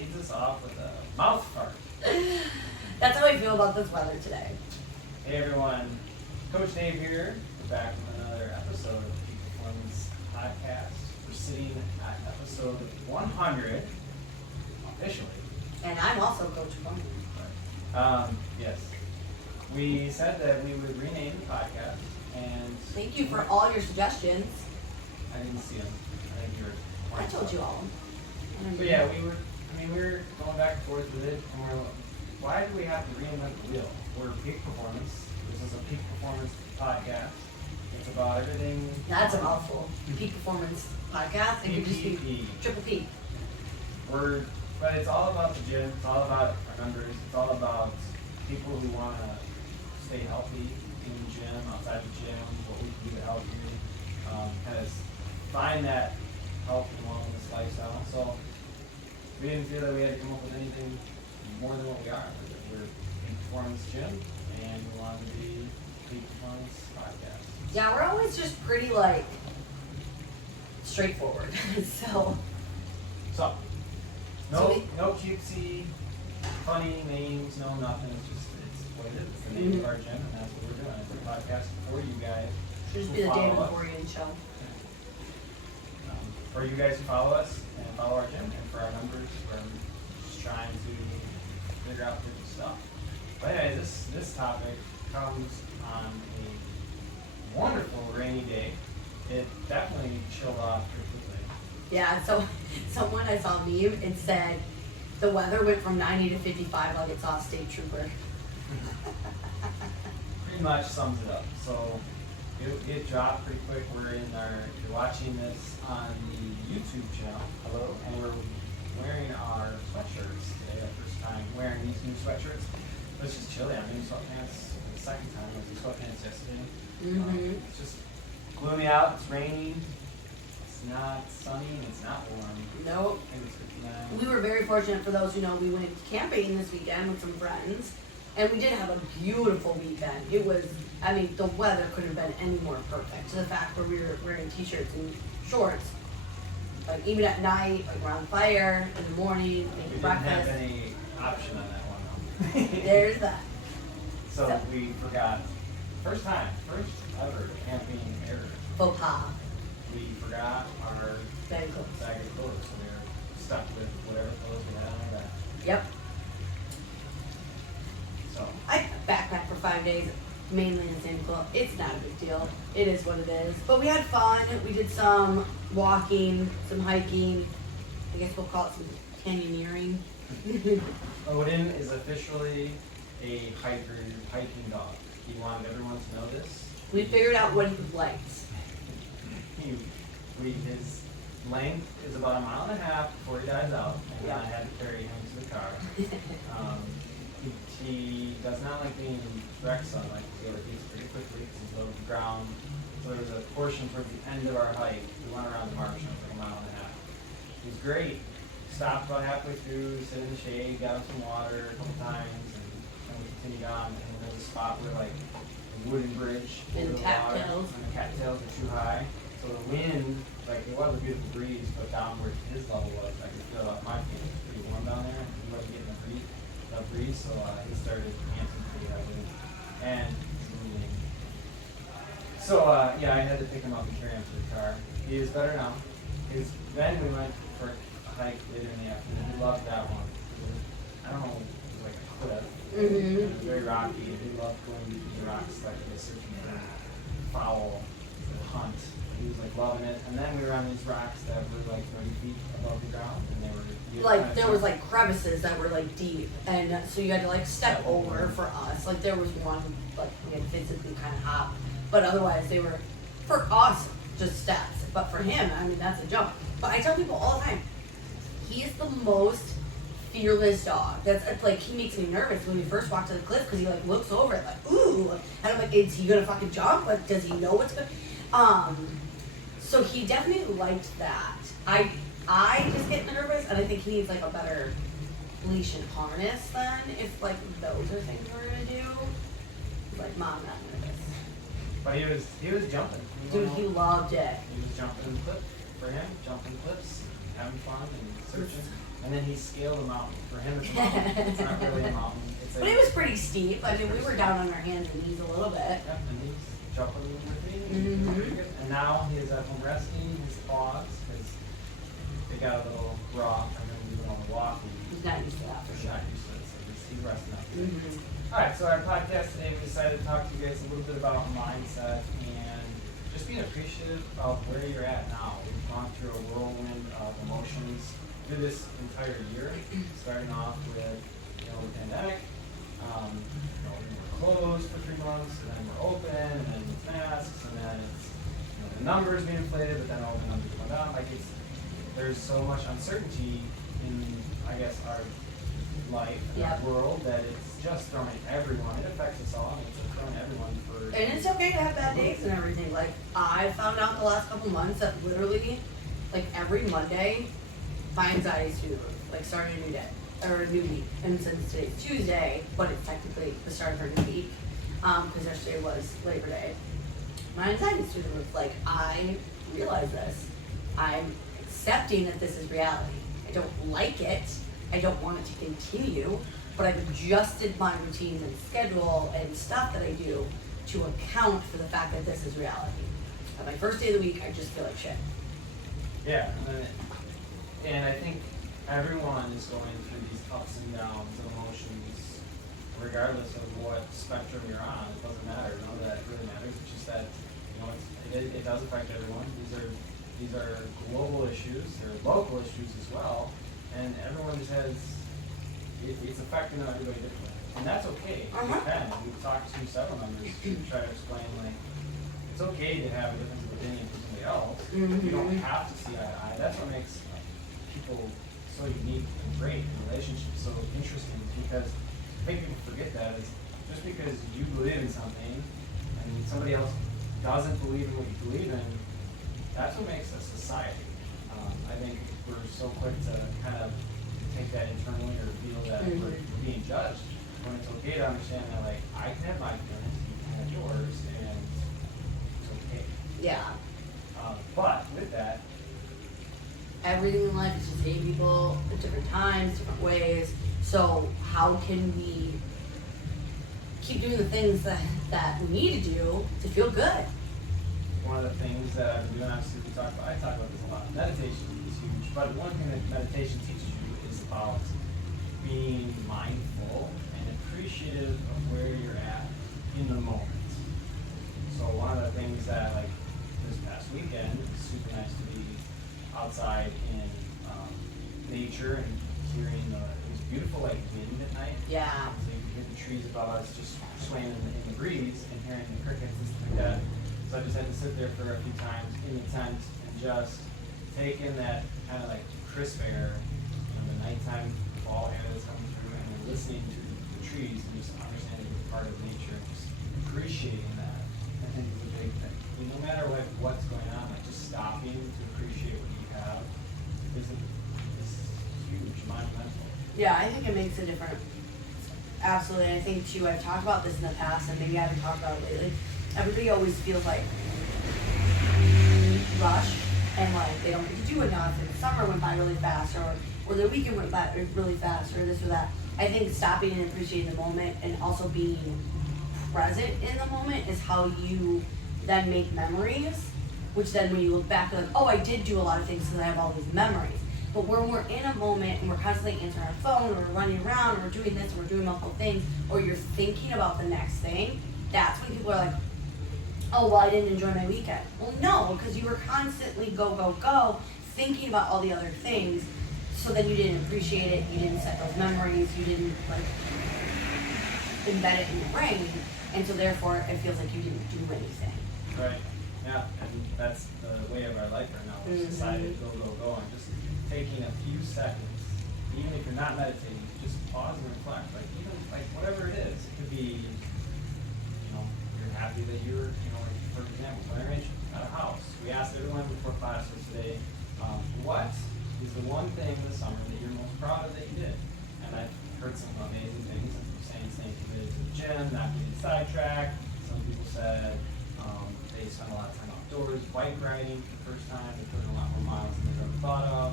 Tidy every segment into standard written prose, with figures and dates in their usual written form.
leads us off with a mouth fart. That's how I feel about this weather today. Hey everyone, Coach Dave here. We're back with another episode of Peak Performance Podcast. We're sitting at episode 100, officially. And I'm also Coach Bowman. Yes. We said that we would rename the podcast, and Thank you for all your suggestions. I didn't see them. I think you were. I told you all. But yeah, we were going back and forth with it, and why do we have to reinvent the wheel? We're Peak Performance. This is a Peak Performance podcast. It's about everything. That's a mouthful. Peak Performance Podcast. It could just be Triple P. But it's all about the gym. It's all about our members. It's all about people who want to stay healthy in the gym, outside the gym, what we can do to help you kind of find that health and wellness lifestyle. So we didn't feel that we had to come up with anything more than what we are. We're Peak Performance Gym, and we want to be Peak Performance Podcast. Yeah, we're always just pretty straightforward. So no cutesy, funny names, no nothing. It's what it is. It's the name of our gym, and that's what we're doing. It's a podcast for you guys. Should just be the David Corian show. For you guys who follow us and follow our gym, and for our members, we're just trying to figure out different stuff. But anyway, this topic comes on a wonderful rainy day. It definitely chilled off pretty quickly. Yeah, so someone I saw a meme, it said the weather went from 90 to 55 like it saw a state trooper. Pretty much sums it up. So it dropped pretty quick. You're watching this on the YouTube channel. Hello. And we're wearing our sweatshirts today. Our first time wearing these new sweatshirts. It's just chilly. I'm in sweatpants for the second time. I was in sweatpants yesterday. It's just gloomy out. It's raining. It's not sunny and it's not warm. Nope. We were very fortunate. For those who know, we went camping this weekend with some friends, and we did have a beautiful weekend. It was, the weather couldn't have been any more perfect. To the fact where we were wearing t-shirts and shorts, like even at night, like around the fire, in the morning, making breakfast. We didn't have any option on that one though. There's that. So we forgot, first ever camping error. Faux pas. We forgot our Bag of clothes. So we were stuck with whatever clothes we had on our back. Yep. So I backpacked for 5 days, mainly in the same clothes. It's not a big deal. It is what it is. But we had fun. We did some walking, some hiking. I guess we'll call it some canyoneering. Odin is officially a hiking dog. He wanted everyone to know this. We figured out what he liked. His length is about 1.5 miles before he dies out, and then I had to carry him to the car. He does not like being in direct sunlight. He overheats pretty quickly because he's low to the ground. So there was a portion towards the end of our hike. We went around the marsh and it was like 1.5 miles. He was great. Stopped about halfway through, sit in the shade, got him some water a couple times, and then we continued on. And there was a spot where like a wooden bridge And over the water, cattails. and the cattails were too high. So the wind, like it was a beautiful breeze, but down where his level was, I could feel it off my feet. It was pretty warm down there, and he wasn't getting enough breeze, so he started panting pretty heavily. And moving. So I had to pick him up and carry him to the car. He is better now. Then we went for a hike later in the afternoon. He loved that one. I don't know, it was like a cliff. It was very rocky, and he loved going between the rocks like this, searching for fowl to hunt. He was like loving it, and then we were on these rocks that were like 30 feet above the ground, and they were Like there was like crevices that were like deep, and so you had to like step over for us. Like there was one like we had physically kind of hop, but otherwise they were for us just steps. But for him, that's a jump. But I tell people all the time, he is the most fearless dog. That's like he makes me nervous when we first walk to the cliff because he like looks over it like ooh, and I'm like, is he gonna fucking jump? Like does he know what's going? So he definitely liked that. I just get nervous, and I think he needs like a better leash and harness then if like those are things we're gonna do. Like mom, not nervous. But he was jumping. Dude, he loved it. He was jumping in cliff for him, jumping cliffs, having fun and searching. And then he scaled a mountain. For him, it's a mountain. It's not really a mountain. But it was pretty steep. I mean, we were down on our hands and knees a little bit. Yep, and he's jumping with me. Mm-hmm. And now he is at home resting his paws because they got a little raw from him doing all the walking. He's not used to that for He's sure. not used to it, so he's resting up. Mm-hmm. All right, so our podcast today, we decided to talk to you guys a little bit about mindset and just being appreciative of where you're at now. We've gone through a whirlwind of emotions through this entire year, starting off with the pandemic. We were closed for 3 months, and then we're open, and then it's masks, and then it's the numbers being inflated, but then all the numbers going down. There's so much uncertainty in, I guess, our life, our world, that it's just throwing everyone. It affects us all. It's throwing everyone for. And it's okay to have bad days and everything. Like, I found out the last couple months that literally, like, every Monday, my anxiety's through the roof. Like, starting a new day. Or a new week. And since today's Tuesday, but it's technically the start of our new week, because yesterday was Labor Day, my anxiety's through the roof. Like, I realize this. I'm accepting that this is reality. I don't like it. I don't want it to continue, but I've adjusted my routines and schedule and stuff that I do to account for the fact that this is reality. On my first day of the week, I just feel like shit. Yeah, and I think everyone is going through these ups and downs of emotions, regardless of what spectrum you're on. It doesn't matter. None of that really matters. It's just that it does affect everyone. These are global issues. They're local issues as well, and everyone just has it's affecting everybody differently, and that's okay. We've talked to several members to try to explain it's okay to have a difference of opinion from somebody else. Mm-hmm. You don't have to see eye to eye. That's what makes people so unique and great in relationships, so interesting, because I think people forget that is just because you believe in something and somebody else doesn't believe in what you believe in, that's what makes us society. I think we're so quick to kind of take that internally or feel that we're being judged, when it's okay to understand that I can have my feelings, you can have yours, and it's okay. Yeah. But with that, everything in life is just hitting people at different times, different ways. So how can we keep doing the things that we need to do to feel good? One of the things that I've been doing, obviously I talk about this a lot. Meditation is huge, but one thing that meditation teaches you is about being mindful and appreciative of where you're at in the moment. So one of the things that this past weekend, it was super nice to be outside in nature and hearing it was beautiful wind at night. Yeah. So you could hear the trees above us just swaying in the breeze and hearing the crickets and stuff like that. So I just had to sit there for a few times in the tent and just take in that kind of crisp air, the nighttime fall air that's coming through, and then listening to the trees and just understanding the part of nature and just appreciating that. I think is a big thing. No matter what's going on, just stopping to appreciate what you have is huge, monumental. Yeah, I think it makes a difference. Absolutely. I think too, I've talked about this in the past and maybe I haven't talked about it lately. Everybody always feels rush and they don't get to do enough, and the summer went by really fast, or the weekend went by really fast, or this or that. I think stopping and appreciating the moment and also being present in the moment is how you then make memories, which then when you look back, you're like, oh, I did do a lot of things because I have all these memories. But when we're in a moment and we're constantly answering our phone, or we're running around, or we're doing this, or we're doing multiple things, or you're thinking about the next thing, that's when people are like, oh, well, I didn't enjoy my weekend. Well, no, because you were constantly go, thinking about all the other things, so then you didn't appreciate it, you didn't set those memories, you didn't embed it in your brain, and so therefore it feels like you didn't do anything. Right. Yeah, and that's the way of our life right now. We're decided go, and just taking a few seconds, even if you're not meditating, just pause and reflect. Even whatever it is, it could be, you're happy that you're, for example, marriage at a house. We asked everyone before classes today, what is the one thing this summer that you're most proud of that you did? And I've heard some amazing things. Some people saying staying committed to the gym, not getting sidetracked. Some people said they spent a lot of time outdoors, bike riding for the first time. They put in a lot more miles than they've ever thought of.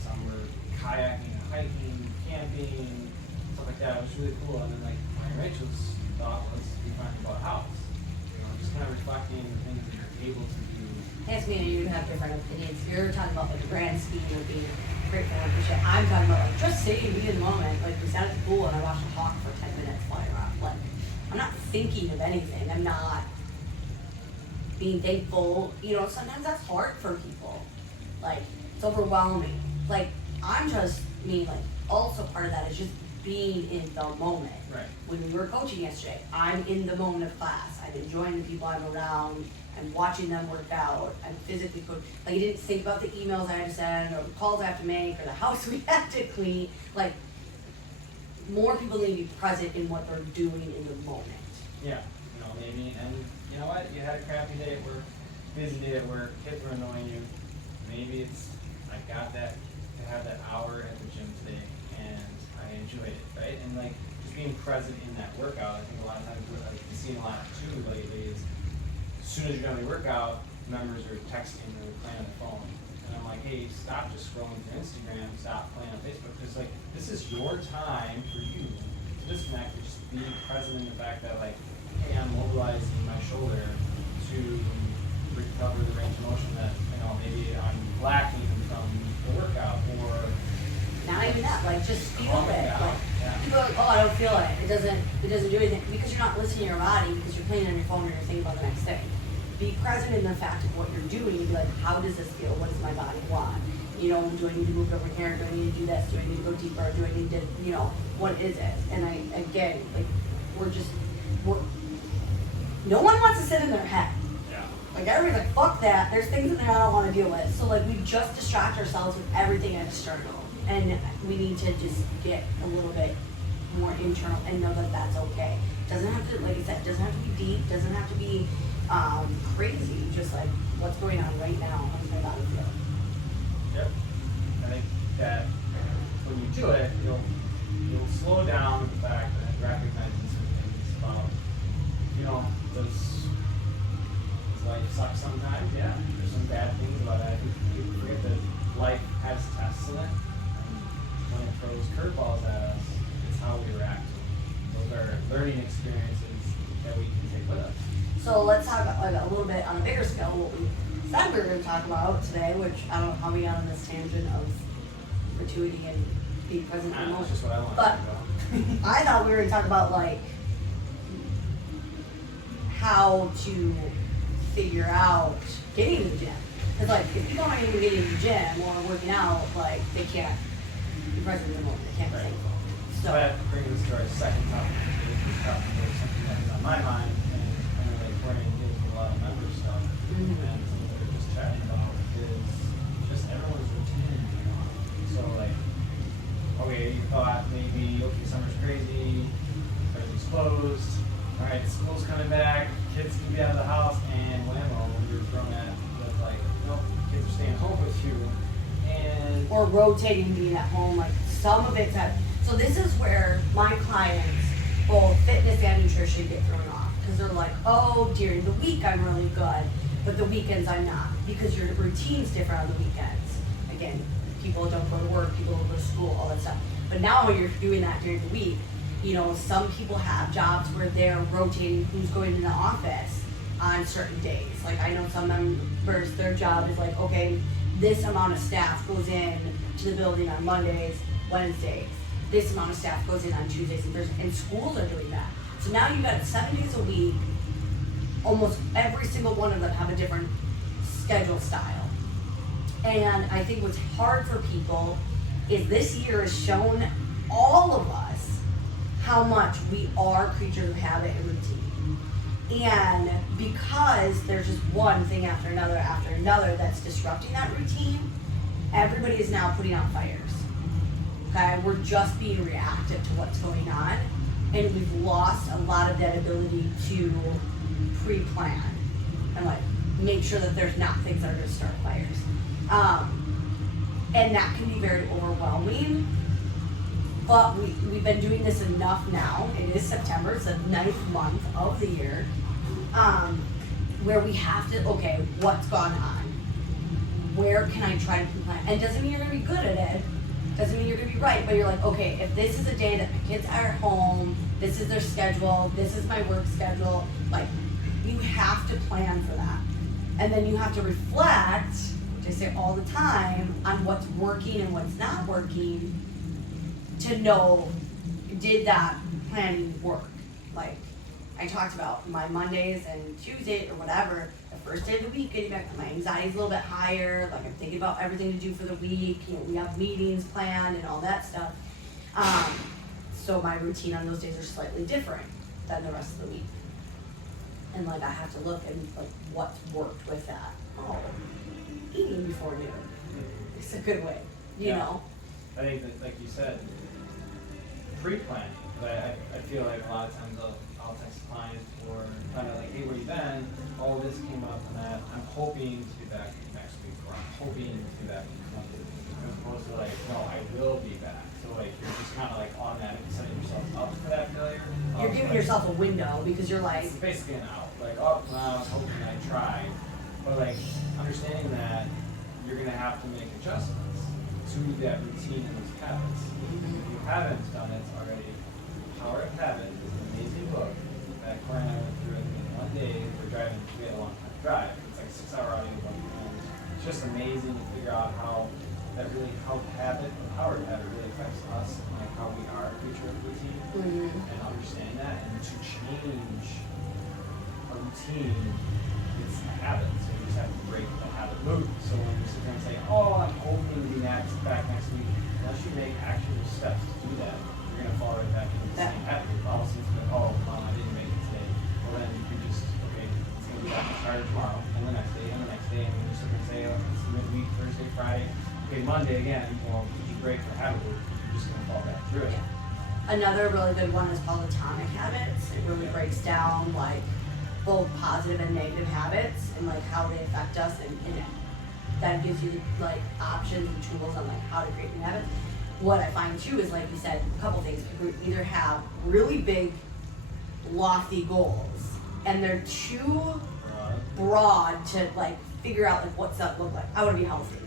Some were kayaking, hiking, camping, stuff like that. It was really cool. And then like my Rachel's thought was we finally bought a house. You know, just kind of reflecting the things that you're able to do. Yes, me and you have different opinions. You're talking about like the grand scheme of being grateful and appreciate. I'm talking about like just sitting, being in the moment. Like we sat at the pool and I watched a hawk for 10 minutes fly around. Like I'm not thinking of anything. I'm not being thankful. You know, sometimes that's hard for people. Like it's overwhelming. Like I'm just like also part of that is just being in the moment. Right. When we were coaching yesterday, I'm in the moment of class. I'm enjoying the people I'm around. I'm watching them work out. I'm physically coaching. Like I didn't think about the emails I had to send or the calls I have to make or the house we have to clean. Like more people need to be present in what they're doing in the moment. Yeah. You know, maybe, and you know what? You had a crappy day at work, busy day at work, kids were annoying you. Maybe it's, I got that, to have that hour at the gym today, and I enjoyed it, right? And like, just being present in that workout, I think a lot of times, what I've seen a lot too lately is, as soon as you're done your workout, members are texting or playing on the phone. And I'm like, hey, stop just scrolling through Instagram, stop playing on Facebook. Because like, this is your time for you to disconnect and just be present in the fact that like, hey, I'm mobilizing my shoulder to recover the range of motion that, you know, maybe I'm lacking from the workout, or Not even that, like just feel calm it. down. Like Yeah. people are like, oh, I don't feel it. It doesn't do anything because you're not listening to your body because you're playing on your phone or you're thinking about the next thing. Be present in the fact of what you're doing and be like, how does this feel? What does my body want? You know, do I need to move over here? Do I need to do this? Do I need to go deeper? Do I need to, you know, what is it? And again, like, no one wants to sit in their head. Yeah. Like, everybody's like, fuck that. There's things in there I don't want to deal with. So, like, we just distract ourselves with everything external. And we need to just get a little bit more internal and know that that's okay. Doesn't have to, like I said, doesn't have to be deep, doesn't have to be crazy. Just like, what's going on right now? How does my body feel? Yep. I think that when you do it, you'll slow down with the fact and recognize some things about, you know, does life suck sometimes? Yeah. There's some bad things about it. I think people forget that life has tests in it. And when it throws curveballs at us, it's how we react to them. Those are learning experiences that we can take with us. So let's talk about, like, a little bit on a bigger scale what we said we were going to talk about today, which I don't know how we got on this tangent of gratuity and being present in That's emotion. just what I want to But talk about. I thought we were going to talk about like how to figure out getting to the gym. Because like if people aren't even getting to the gym or working out, like they can't be present in the moment. They can't be Right. thankful. So that brings us to our second topic. This topic was something that was on my mind, and I know that Courtney deals with a lot of member stuff, Mhm. and something that we're just chatting about is just everyone's routine. So like, okay, you thought maybe, okay, summer's crazy, everything's closed, all right, school's coming back, kids can be out of the house, and whammo, you're thrown at with like, nope, kids are staying home with you, and Or rotating being at home, like some of it's at, so this is where my clients, both fitness and nutrition, get thrown off. Because they're like, oh, during the week I'm really good, but the weekends I'm not. Because your routine's different on the weekends. Again, people don't go to work, people don't go to school, all that stuff. But now when you're doing that during the week, you know, some people have jobs where they're rotating who's going in the office on certain days. Like I know some members, their job is like, okay, this amount of staff goes in to the building on Mondays, Wednesdays. This amount of staff goes in on Tuesdays and Thursdays, and schools are doing that. So now you've got 7 days a week, almost every single one of them have a different schedule style. And I think what's hard for people is this year has shown all of us how much we are creatures of habit and routine. And because there's just one thing after another that's disrupting that routine, everybody is now putting out fires. Okay, we're just being reactive to what's going on, and we've lost a lot of that ability to pre-plan and like make sure that there's not things that are going to start fires. And that can be very overwhelming. But we've been doing this enough now. It is September, it's the 9th month of the year, where we have to, okay, what's gone on? Where can I try to plan? And it doesn't mean you're going to be good at it, Doesn't mean you're gonna be right, but you're like, okay, if this is a day that my kids are at home, this is their schedule, this is my work schedule, like, you have to plan for that. And then you have to reflect, which I say all the time, on what's working and what's not working to know, did that planning work? Like, I talked about my Mondays and Tuesdays or whatever, the first day of the week, getting back, my anxiety's a little bit higher, like I'm thinking about everything to do for the week, you know, we have meetings planned and all that stuff. So my routine on those days are slightly different than the rest of the week. And like I have to look and like what's worked with that. Oh, eating before noon. It's a good way, you know? I think that, like you said, pre-planning. But I feel like a lot of times I'll text a client or kind of like, hey, where you been? Oh, this came up and that. I'm hoping to be back next week, or I'm hoping to be back next month. As opposed to like, no, I will be back. So like you're just kind of like automatically setting yourself up for that failure. You're giving yourself a window because you're like, it's basically an out. Like, oh, well, I was hoping I tried. But like understanding that you're gonna have to make adjustments to that routine and those habits. If you haven't done it already, Power of Habit is an amazing book that Corey and I went through it in one day. We had a long time drive. It's like a 6-hour audio book. And it's just amazing to figure out how the power of habit really affects us and like how we are creature of routine. And understanding that and to change a routine, it's a habit. So you just have to break the habit loop. So when you sit there and say, oh, I'm hoping to be back next week, unless you make actual steps to do that, you're going to fall right back into the same habit. All of a sudden, it's like, oh, Mom, I didn't make it today. Well, then you just, okay, it's going to be back much harder tomorrow, and the next day, and the next day, and then you sit there and say, oh, it's midweek, Thursday, Friday. Okay, Monday again, well, did you break the habit loop? You're just going to fall back through it. Another really good one is Polytonic Habits. It really breaks down like both positive and negative habits and like how they affect us, and that gives you like options and tools on like how to create new habits. What I find too is, like you said, a couple things. People either have really big, lofty goals, and they're too broad to like figure out like what's that look like. I want to be healthy.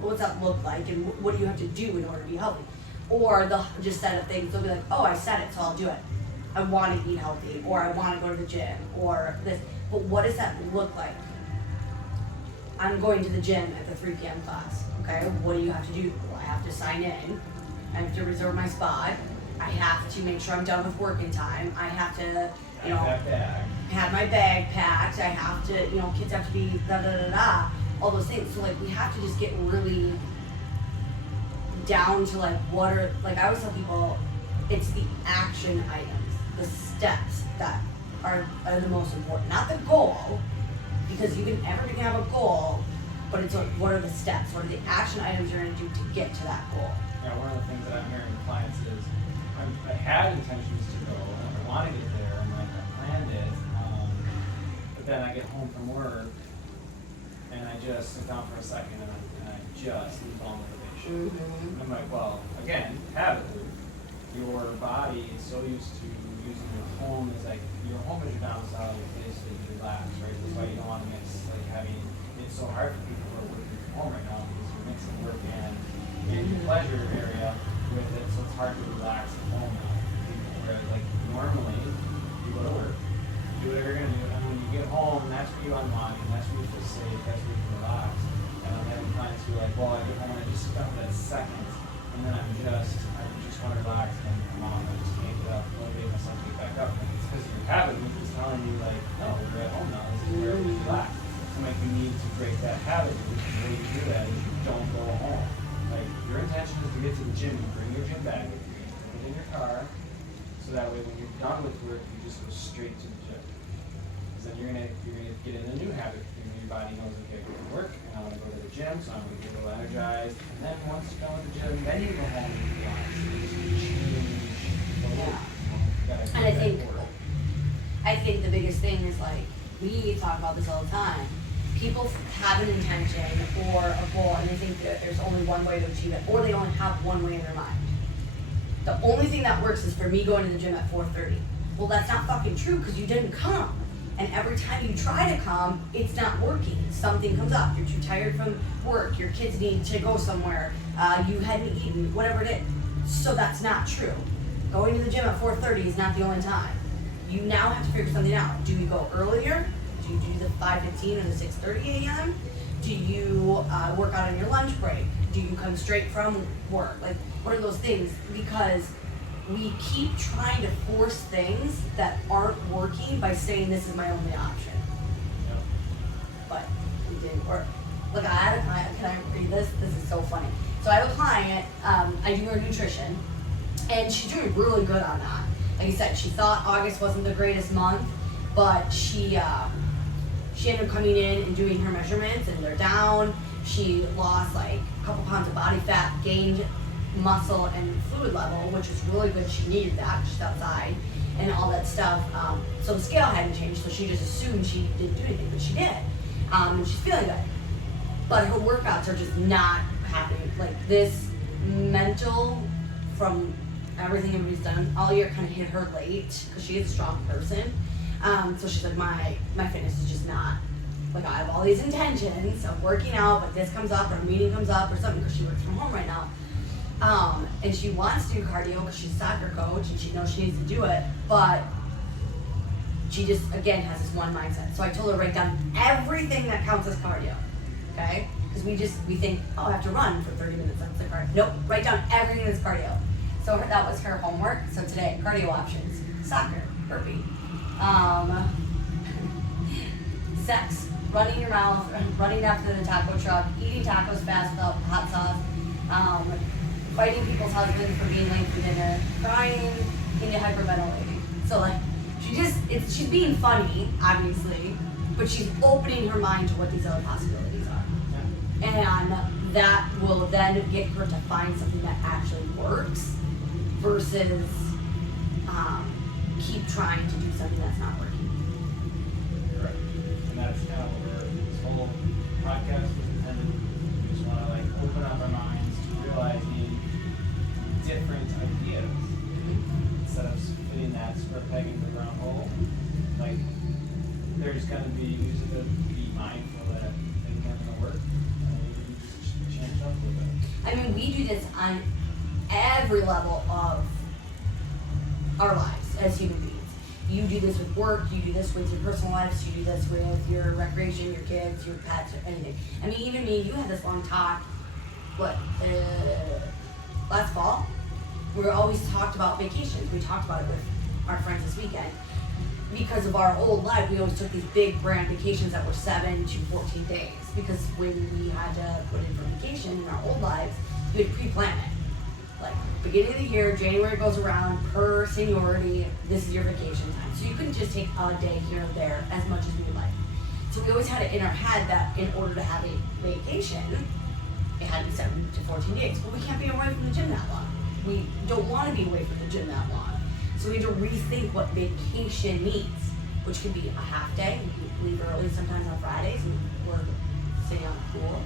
What's that look like, and what do you have to do in order to be healthy? Or they'll just set up things. They'll be like, oh, I said it, so I'll do it. I want to eat healthy, or I want to go to the gym, or this. But what does that look like? I'm going to the gym at the 3 p.m. class. Okay, what do you have to do? Well, I have to sign in. I have to reserve my spot. I have to make sure I'm done with work in time. I have to, you know, have my bag packed. I have to, you know, kids have to be da da da da. All those things. So like we have to just get really down to like what are, like I always tell people, it's the action items, the steps that are the most important, not the goal, because everybody can have a goal, but it's like what are the steps, what are the action items you're going to do to get to that goal. Yeah, one of the things that I'm hearing from clients is I had intentions to go, and I want to get there, and like I planned it, but then I get home from work and I just sit down for a second and I just lose all motivation. And I'm like, well, again, habit loop. Your body is so used to using your home as like, your home is your domicile, your place to relax, right? That's why you don't want to mix like having, it's so hard for people who are working from home right now because you're mixing work and your pleasure area with it, so it's hard to relax at home now. Whereas like normally, you go to work, you do whatever you're going to do, and when you get home, that's where you unwind, and that's where you feel safe, that's where you can relax. And I'm having clients who are like, well, I get home and I just sit down for that second, and then I just want to relax, and come on, I just can't get up, motivate myself to get back up. And it's because your habit loop is telling you like, no, we're at home now, this is where we relax. So like you need to break that habit loop, and the way you do that is you don't go home. Like your intention is to get to the gym, you bring your gym bag with you, put it in your car, so that way when you're done with work, you just go straight to the gym. Because then you're gonna get in a new habit. Your body knows, okay, I go to work, and I want to go to the gym, so I'm going to get a little energized. And then once you're done with the gym, then you go home and relax. You just change the loop. And I think the biggest thing is like, we talk about this all the time. People have an intention or a goal, and they think that there's only one way to achieve it, or they only have one way in their mind. The only thing that works is for me going to the gym at 4:30. Well, that's not fucking true because you didn't come. And every time you try to come, it's not working. Something comes up. You're too tired from work. Your kids need to go somewhere. You hadn't eaten, whatever it is. So that's not true. Going to the gym at 4:30 is not the only time. You now have to figure something out. Do you go earlier? Do you do the 5:15 or the 6:30 a.m.? Do you work out on your lunch break? Do you come straight from work? Like, what are those things? Because we keep trying to force things that aren't working by saying this is my only option. Yep. But it didn't work. Look, I had a client, can I read this? This is so funny. So I have a client, I do her nutrition, and she's doing really good on that. Like I said, she thought August wasn't the greatest month, but she ended up coming in and doing her measurements, and they're down. She lost like a couple pounds of body fat, gained muscle and fluid level, which was really good. She needed that, she's outside and all that stuff. So the scale hadn't changed, so she just assumed she didn't do anything, but she did. And she's feeling good. But her workouts are just not happening. Like this mental from everything everybody's done all year kind of hit her late because she is a strong person. So she's like, my fitness is just not, like I have all these intentions of working out, but this comes up or a meeting comes up or something because she works from home right now. And she wants to do cardio because she's a soccer coach and she knows she needs to do it, but she just, again, has this one mindset. So I told her, write down everything that counts as cardio, okay? Because we think, oh, I have to run for 30 minutes, that's the cardio. Nope, write down everything that's cardio. So that was her homework. So today, cardio options: soccer, burpee, sex, running your mouth, running after the taco truck, eating tacos fast without hot sauce, fighting people's husbands for being late for dinner, crying into hyperventilating. So like, she's being funny, obviously, but she's opening her mind to what these other possibilities are. Yeah. And that will then get her to find something that actually works versus keep trying to do something that's not working. Correct. And that's kind of where this whole podcast was intended. We just want to like open up our minds to realizing different ideas instead of fitting that square peg into the round hole. Like there's going to be, you just have to be mindful that things aren't going to work, and you just change up a little bit. I mean, we do this on every level of our lives as human beings. You do this with work, you do this with your personal lives, you do this with your recreation, your kids, your pets, or anything. I mean, even me, you had this long talk, last fall? We always talked about vacations. We talked about it with our friends this weekend. Because of our old life, we always took these big brand vacations that were 7 to 14 days. Because when we had to put in for vacation in our old lives, we would pre-plan it. Like, beginning of the year, January goes around, per seniority, this is your vacation time. So you couldn't just take a day here or there as much as we would like. So we always had it in our head that in order to have a vacation, it had to be 7 to 14 days. But we can't be away from the gym that long. We don't want to be away from the gym that long. So we need to rethink what vacation means, which could be a half day. We could leave early sometimes on Fridays and we're sitting on the pool.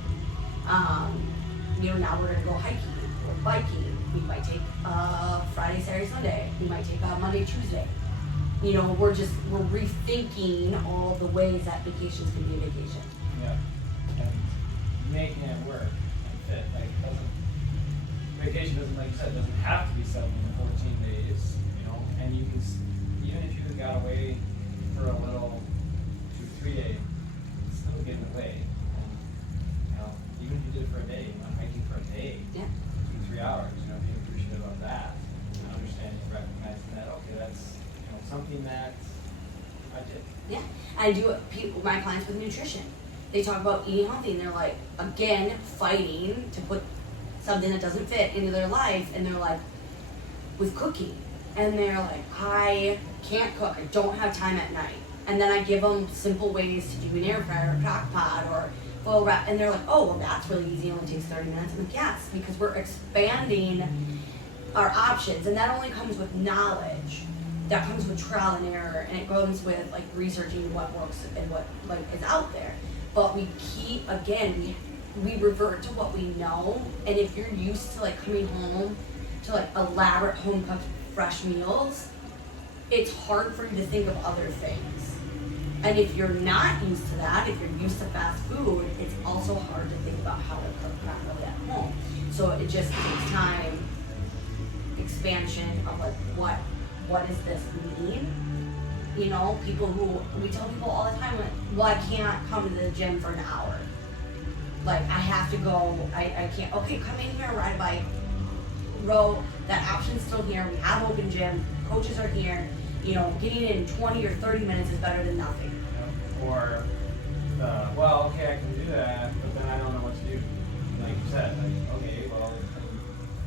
Now we're gonna go hiking or biking. We might take Friday, Saturday, Sunday. We might take Monday, Tuesday. We're rethinking all the ways that vacations can be a vacation. Yeah, and making it work and fit. Like, vacation doesn't, like you said, doesn't have to be 7 to 14 days. And you can, even if you got away for a little 2 or 3 days, still getting away. And even if you did it for a day, hiking for a day, yeah, 2 to 3 hours, being appreciative of that, and understanding, recognizing that, okay, that's something that I did. Yeah, I do my clients with nutrition. They talk about eating healthy, and they're like, again, fighting to put something that doesn't fit into their life, and they're like, with cooking. And they're like, I can't cook, I don't have time at night. And then I give them simple ways to do an air fryer or crock pot or full wrap. And they're like, oh, well, that's really easy, it only takes 30 minutes. I'm like, yes, because we're expanding our options. And that only comes with knowledge. That comes with trial and error. And it comes with like researching what works and what is out there. But we keep, again, we revert to what we know. And if you're used to like coming home to like elaborate home cooked fresh meals, it's hard for you to think of other things. And if you're not used to that, if you're used to fast food, it's also hard to think about how to cook properly at home. So it just takes time, expansion of like what does this mean? You know, we tell people all the time, like, well, I can't come to the gym for an hour. Like, I have to go, I can't, okay, come in here, ride a bike, row, that option's still here, we have open gym, coaches are here, you know, getting in 20 or 30 minutes is better than nothing. Or, well, okay, I can do that, but then I don't know what to do. Like you said, like, okay, well,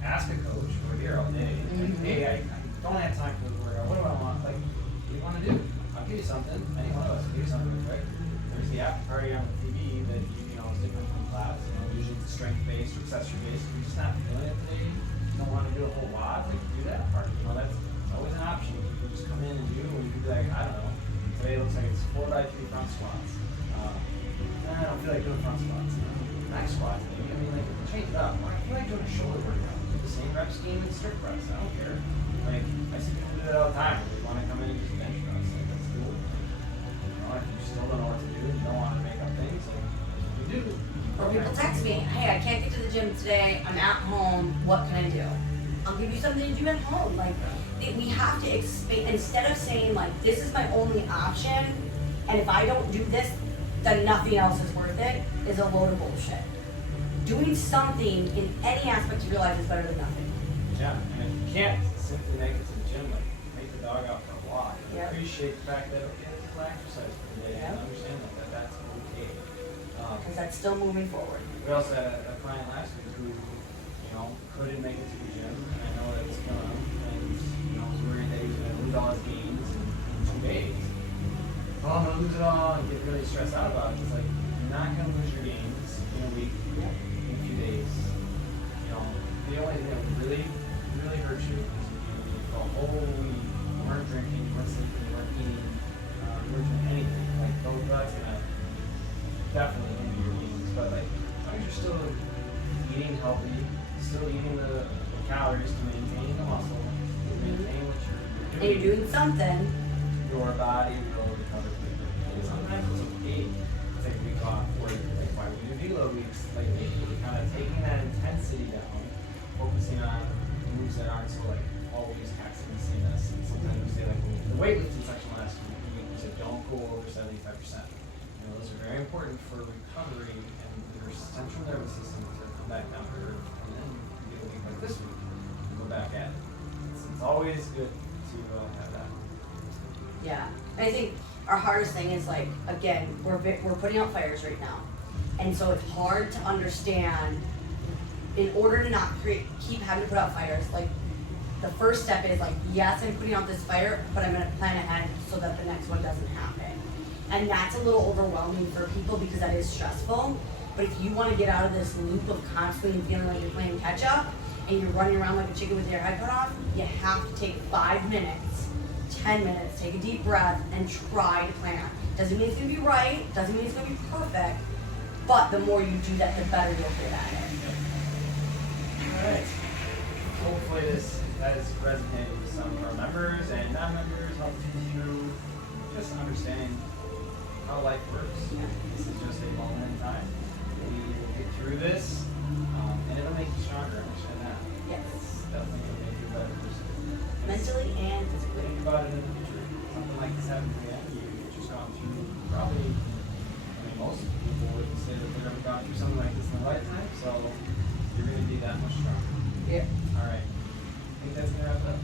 ask a coach, we're here all day. Like, hey, I don't have time for the workout, what do I want? Like, what do you want to do? I'll give you something, any one of us will give you something, right? There's the after party on the TV that you know is different from class. You know, usually it's strength-based or accessory-based. If you're just not feeling it today, you don't want to do a whole lot, like do that part. You know, that's always an option. You can just come in and do, or you could be like, I don't know, today it looks like it's 4x3 front squats. I don't feel like doing front squats. Back squats, maybe. I mean, like, change it up. I feel like doing a shoulder workout. Do the same rep scheme and strict press. I don't care. Like, I see people do that all the time. They want to come in and just bench press. Like, that's cool. You know, if you still don't know what to do, you don't want to make up things, like, you do. Or people text me, hey, I can't get to the gym today, I'm at home, what can I do? I'll give you something to do at home. Like, we have to expand, instead of saying like, this is my only option, and if I don't do this, then nothing else is worth it, is a load of bullshit. Doing something in any aspect of your life is better than nothing. Yeah, and if you can't simply make it to the gym, like, take the dog out for a walk. And Yep. appreciate the fact that, okay, this is an exercise for the day, and understand that that's okay. Because that's still moving forward. We also had a client last week who, you know, couldn't make it to the gym, and I know that it's killing him, and you know, was worried that he was going to lose all his gains in 2 days. Oh, I'm going to lose it all, and get really stressed out about it. It's like, you're not going to lose your gains in a week, in a few days. You know, the only thing that would really hurt you is if you go a whole week, you weren't drinking, you weren't sleeping, you weren't eating, you weren't doing anything. Like, that's going to definitely hinder your gains. But like, as long as you're still eating healthy, still eating the calories to maintain the muscle, to maintain what you're And doing, you're doing something. your body will recover quickly. And sometimes it's okay to take a week off, or like why we do deload weeks, like kind of taking that intensity down, focusing on moves that aren't so like always taxing the CNS. And sometimes we say like the weightlifting section last week, we said don't go over 75%. You know, those are very important for recovery and your central nervous system to come back down to earth. And then you get a week like this week, you go back at it. It's always good to have that. Yeah, I think our hardest thing is like, again, we're putting out fires right now, and so it's hard to understand. In order to not keep having to put out fires, like the first step is like, yes, I'm putting out this fire, but I'm gonna plan ahead so that the next one doesn't happen. And that's a little overwhelming for people because that is stressful. But if you want to get out of this loop of constantly feeling like you're playing catch up and you're running around like a chicken with your head cut off, you have to take 5 minutes, 10 minutes, take a deep breath, and try to plan. Doesn't mean it's going to be right, doesn't mean it's going to be perfect, but the more you do that, the better you'll get at it. Alright. Hopefully this has resonated with some of our members and non-members, helped you through just understanding how life works. This is just a moment in time. We will get through this, and it'll make you stronger, understand that. Yes. It's definitely going to make you a better person. Mentally and physically. Think about it in the future. Something like this happened again, you just gone through probably, I mean, most people would say that they've never gone through something like this in their lifetime, so you're going to be that much stronger. Yeah. All right. I think that's going to wrap it up.